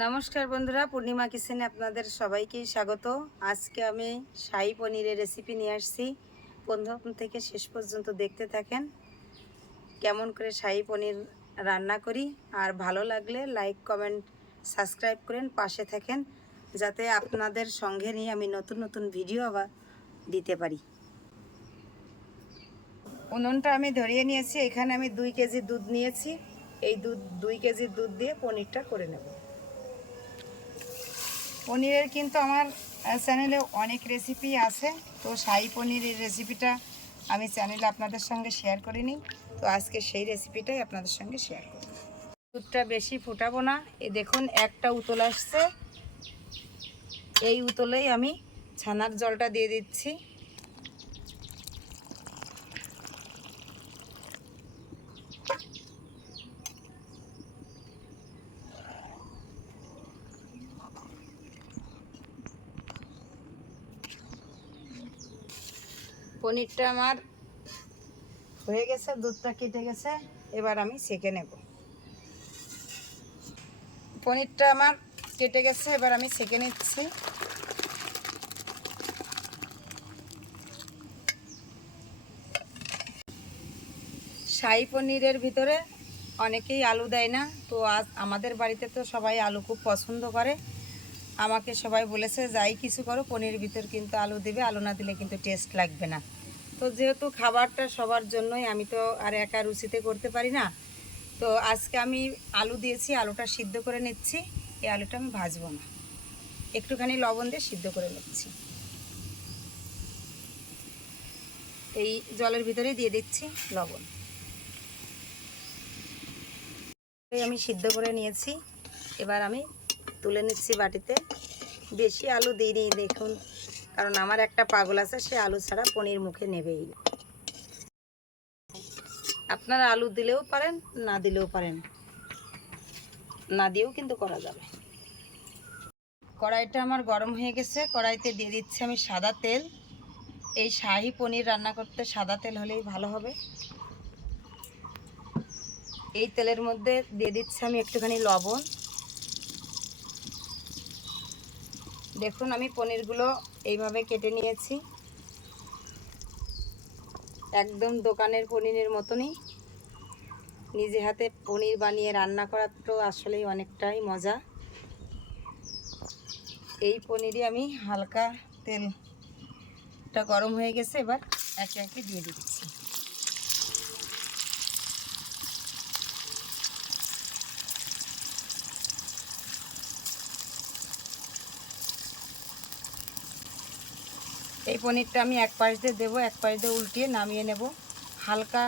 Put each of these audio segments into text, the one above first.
নমস্কার বন্ধুরা, পূর্ণিমা কিচেনে আপনাদের সবাইকে স্বাগত। আজকে আমি শাহী পনিরের রেসিপি নিয়ে আসছি। প্রথম থেকে শেষ পর্যন্ত দেখতে থাকেন কেমন করে শাহী পনির রান্না করি। আর ভালো লাগলে লাইক, কমেন্ট, সাবস্ক্রাইব করেন, পাশে থাকেন যাতে আপনাদের সঙ্গে নিয়ে আমি নতুন নতুন ভিডিও আবার দিতে পারি। উনুনটা আমি ধরিয়ে নিয়েছি। এখানে আমি 2 কেজি দুধ নিয়েছি। এই 2 কেজি দুধ দিয়ে পনিরটা করে নেব। পনিরের কিন্তু আমার চ্যানেলে অনেক রেসিপি আছে, তো শাহী পনিরের রেসিপিটা আমি চ্যানেলে আপনাদের সঙ্গে শেয়ার করে নিই। তো আজকে সেই রেসিপিটাই আপনাদের সঙ্গে শেয়ার করব। দুধটা বেশি ফোটাবো না। এই দেখুন একটা উতল আসছে, এই উতলেই আমি ছানার জলটা দিয়ে দিচ্ছি। পনিরটা আমার হয়ে গেছে, দুধটা কেটে গেছে, এবার আমি সেঁকে নেব। পনিরটা আমার কেটে গেছে, এবার আমি সেঁকে নিচ্ছি। শাহী পনিরের ভিতরে অনেকেই আলু দেয় না, তো আজ আমাদের বাড়িতে তো সবাই আলু খুব পছন্দ করে। আমাকে সবাই বলেছে যাই কিছু করো পনিরের ভিতর কিন্তু আলু দেবে, আলু না দিলে কিন্তু টেস্ট লাগবে না। তো যেহেতু খাবারটা সবার জন্যই, আমি তো আর একা রুচিতে করতে পারি না, তো আজকে আমি আলু দিয়েছি, আলুটা সিদ্ধ করে নিচ্ছি। এই আলুটা আমি ভাজবো না, একটুখানি লবণ দিয়ে সিদ্ধ করে নিচ্ছি। এই জলের ভিতরে দিয়ে দিচ্ছি লবণ। আমি সিদ্ধ করে নিয়েছি, এবার আমি তুলে নিচ্ছি বাটিতে। বেশি আলু দিইনি দেখুন, কারণ আমার একটা পাগল আছে, সে আলু ছাড়া পনির মুখে নেবেই। আপনারা আলু দিলেও পারেন, না দিলেও পারেন, না দিয়েও কিন্তু করা যাবে। কড়াইটা আমার গরম হয়ে গেছে, কড়াইতে দিয়ে দিচ্ছি আমি সাদা তেল। এই শাহী পনির রান্না করতে সাদা তেল হলেই ভালো হবে। এই তেলের মধ্যে দিয়ে দিচ্ছি আমি একটুখানি লবণ। দেখুন আমি পনিরগুলো এইভাবে কেটে নিয়েছি, একদম দোকানের পনিরের মতনই। নিজে হাতে পনির বানিয়ে রান্না করা তো আসলেই অনেকটাই মজা। এই পনিরই আমি হালকা তেলটা গরম হয়ে গেছে, এবার একে একে দিয়ে দিচ্ছি। এই পনিরটা আমি এক পাশ দিয়ে দেবো, এক পাশ দিয়ে উল্টিয়ে নামিয়ে নেব। হালকা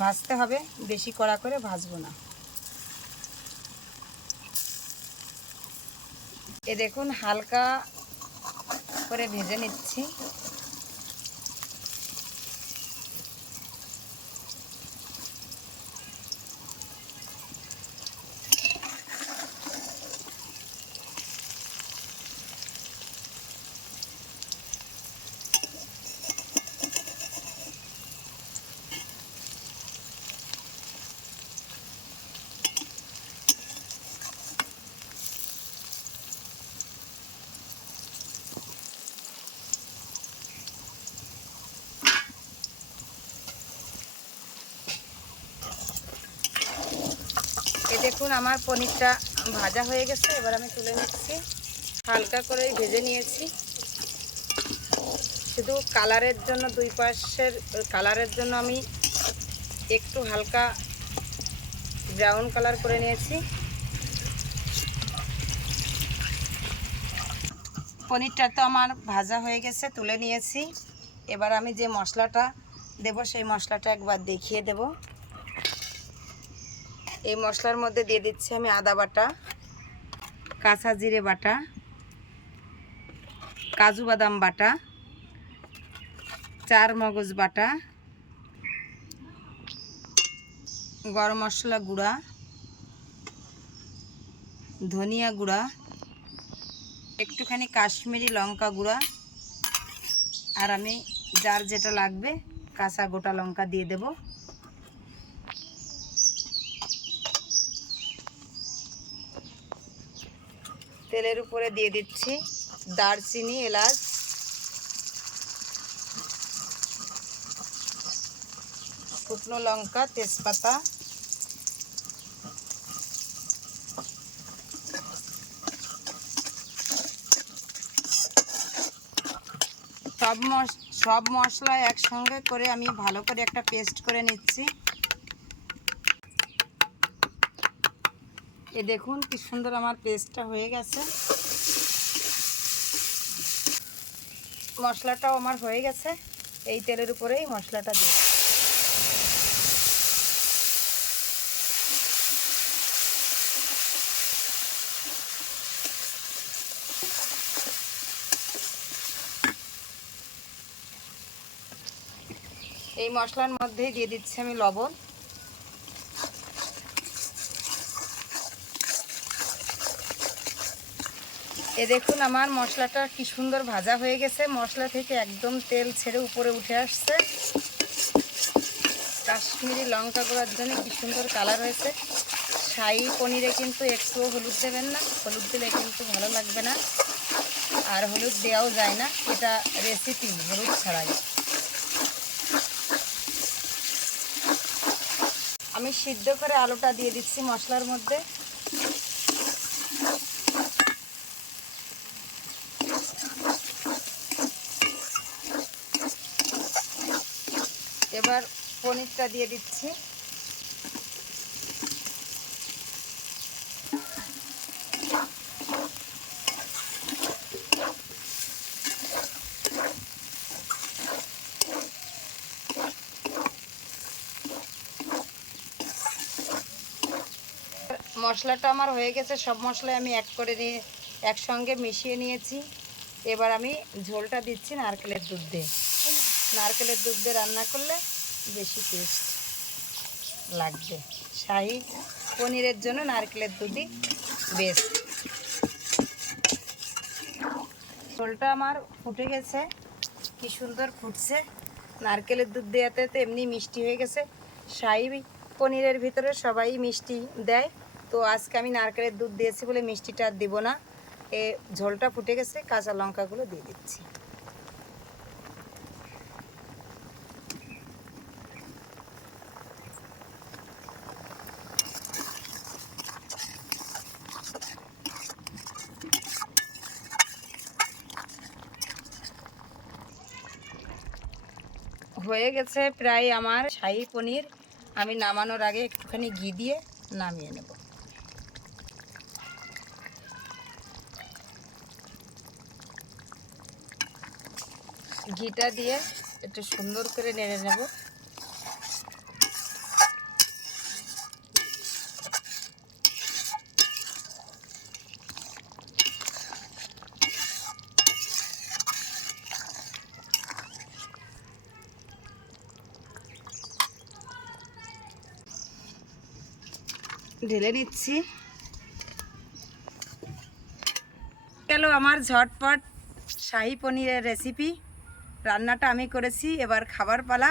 ভাজতে হবে, বেশি কড়া করে ভাজবো না। এ দেখুন হালকা করে ভেজে নিচ্ছি। দেখুন আমার পনিরটা ভাজা হয়ে গেছে, এবার আমি তুলে নিচ্ছি। হালকা করে ভেজে নিয়েছি, শুধু কালারের জন্য, দুই পাশের কালারের জন্য আমি একটু হালকা ব্রাউন কালার করে নিয়েছি। পনিরটা তো আমার ভাজা হয়ে গেছে, তুলে নিয়েছি। এবার আমি যে মশলাটা দেব সেই মশলাটা একবার দেখিয়ে দেব। এই মশলার মধ্যে দিয়ে দিচ্ছি আমি আদা বাটা, কাঁচা জিরে বাটা, কাজু বাদাম বাটা, চার মগজ বাটা, গরম মশলা গুঁড়া, ধনিয়া গুঁড়া, একটুখানি কাশ্মীরি লঙ্কা গুঁড়া, আর আমি যার যেটা লাগবে কাঁচা গোটা লঙ্কা দিয়ে দেব। তেলের উপরে দিয়ে দিচ্ছি দারচিনি, এলাচ, শুকনো লঙ্কা, তেজপাতা, সব মশলা একসঙ্গে করে আমি ভালো করে একটা পেস্ট করে নিচ্ছি। এ দেখুন কি সুন্দর আমার পেস্টটা হয়ে গেছে। মশলাটাও আমার হয়ে গেছে। এই তেলের উপরেই মশলাটা দিই। এই মশলার মধ্যেই দিয়ে দিচ্ছি আমি লবণ। এ দেখুন আমার মশলাটা কি সুন্দর ভাজা হয়ে গেছে। মশলা থেকে একদম তেল ছেড়ে উপরে উঠে আসছে। কাশ্মীরি লঙ্কা গুঁড়ার জন্য কি সুন্দর কালার হয়েছে। শাহী পনিরে কিন্তু একটুও হলুদ দেবেন না, হলুদ দিলে কিন্তু ভালো লাগবে না, আর হলুদ দেওয়াও যায় না, এটা রেসিপি হলুদ ছাড়াই। আমি সিদ্ধ করে আলুটা দিয়ে দিচ্ছি মশলার মধ্যে। এবার পনিরটা দিয়ে দিচ্ছি। মশলাটা আমার হয়ে গেছে। সব মশলা আমি একসঙ্গে মিশিয়ে নিয়েছি। এবার আমি ঝোলটা দিচ্ছি নারকেলের দুধ দিয়ে। নারকেলের দুধ দিয়ে রান্না করলে বেশি টেস্ট লাগবে। শাহী পনিরের জন্য নারকেলের দুধই বেস্ট। ঝোলটা আমার ফুটে গেছে, কি সুন্দর ফুটছে। নারকেলের দুধ দেওয়াতে তো এমনি মিষ্টি হয়ে গেছে। শাহী পনিরের ভিতরে সবাই মিষ্টি দেয়, তো আজকে আমি নারকেলের দুধ দিয়েছি বলে মিষ্টিটা আর দিব না। এ ঝোলটা ফুটে গেছে, কাঁচা লঙ্কাগুলো দিয়ে দিচ্ছি। হয়ে গেছে প্রায় আমার শাহী পনির। আমি নামানোর আগে একটুখানি ঘি দিয়ে নামিয়ে নেব। ঘিটা দিয়ে একটু সুন্দর করে নেড়ে নেব। ঢেলে নিচ্ছি। গেল আমার ঝটপট শাহী পনিরের রেসিপি। রান্নাটা আমি করেছি, এবার খাবার পালা।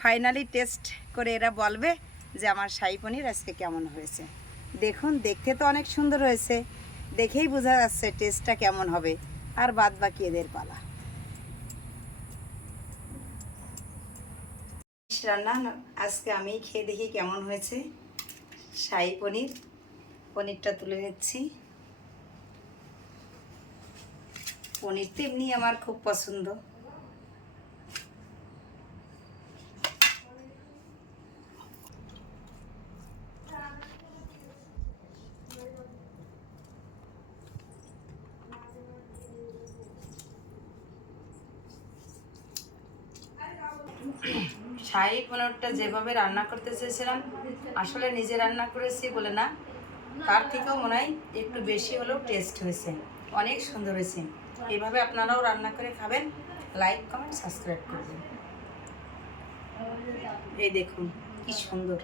ফাইনালি টেস্ট করে এরা বলবে যে আমার শাহী পনির আজকে কেমন হয়েছে। দেখুন, দেখতে তো অনেক সুন্দর হয়েছে, দেখেই বোঝা যাচ্ছে টেস্টটা কেমন হবে। আর বাদ বাকি এদের পালা। রান্না আজকে আমি খেয়ে দেখি কেমন হয়েছে। শাহী পনির, পনিরটা তুলে নিচ্ছি। পনির তো এমনি আমার খুব পছন্দ। শাহী পনিরটা যেভাবে রান্না করতে চেয়েছিলাম, আসলে নিজে রান্না করেছি বলে না, তার থেকেও মনে হয় একটু বেশি হলেও টেস্ট হয়েছে, অনেক সুন্দর হয়েছে। এইভাবে আপনারাও রান্না করে খাবেন। লাইক, কমেন্ট, সাবস্ক্রাইব করবেন। এই দেখুন কি সুন্দর,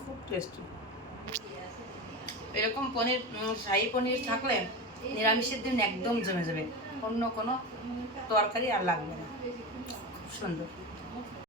খুব টেস্টি। এরকম পনির, শাহী পনির থাকলে নিরামিষের দিন একদম জমে যাবে, অন্য কোনো তরকারি আর লাগবে না। খুব সুন্দর।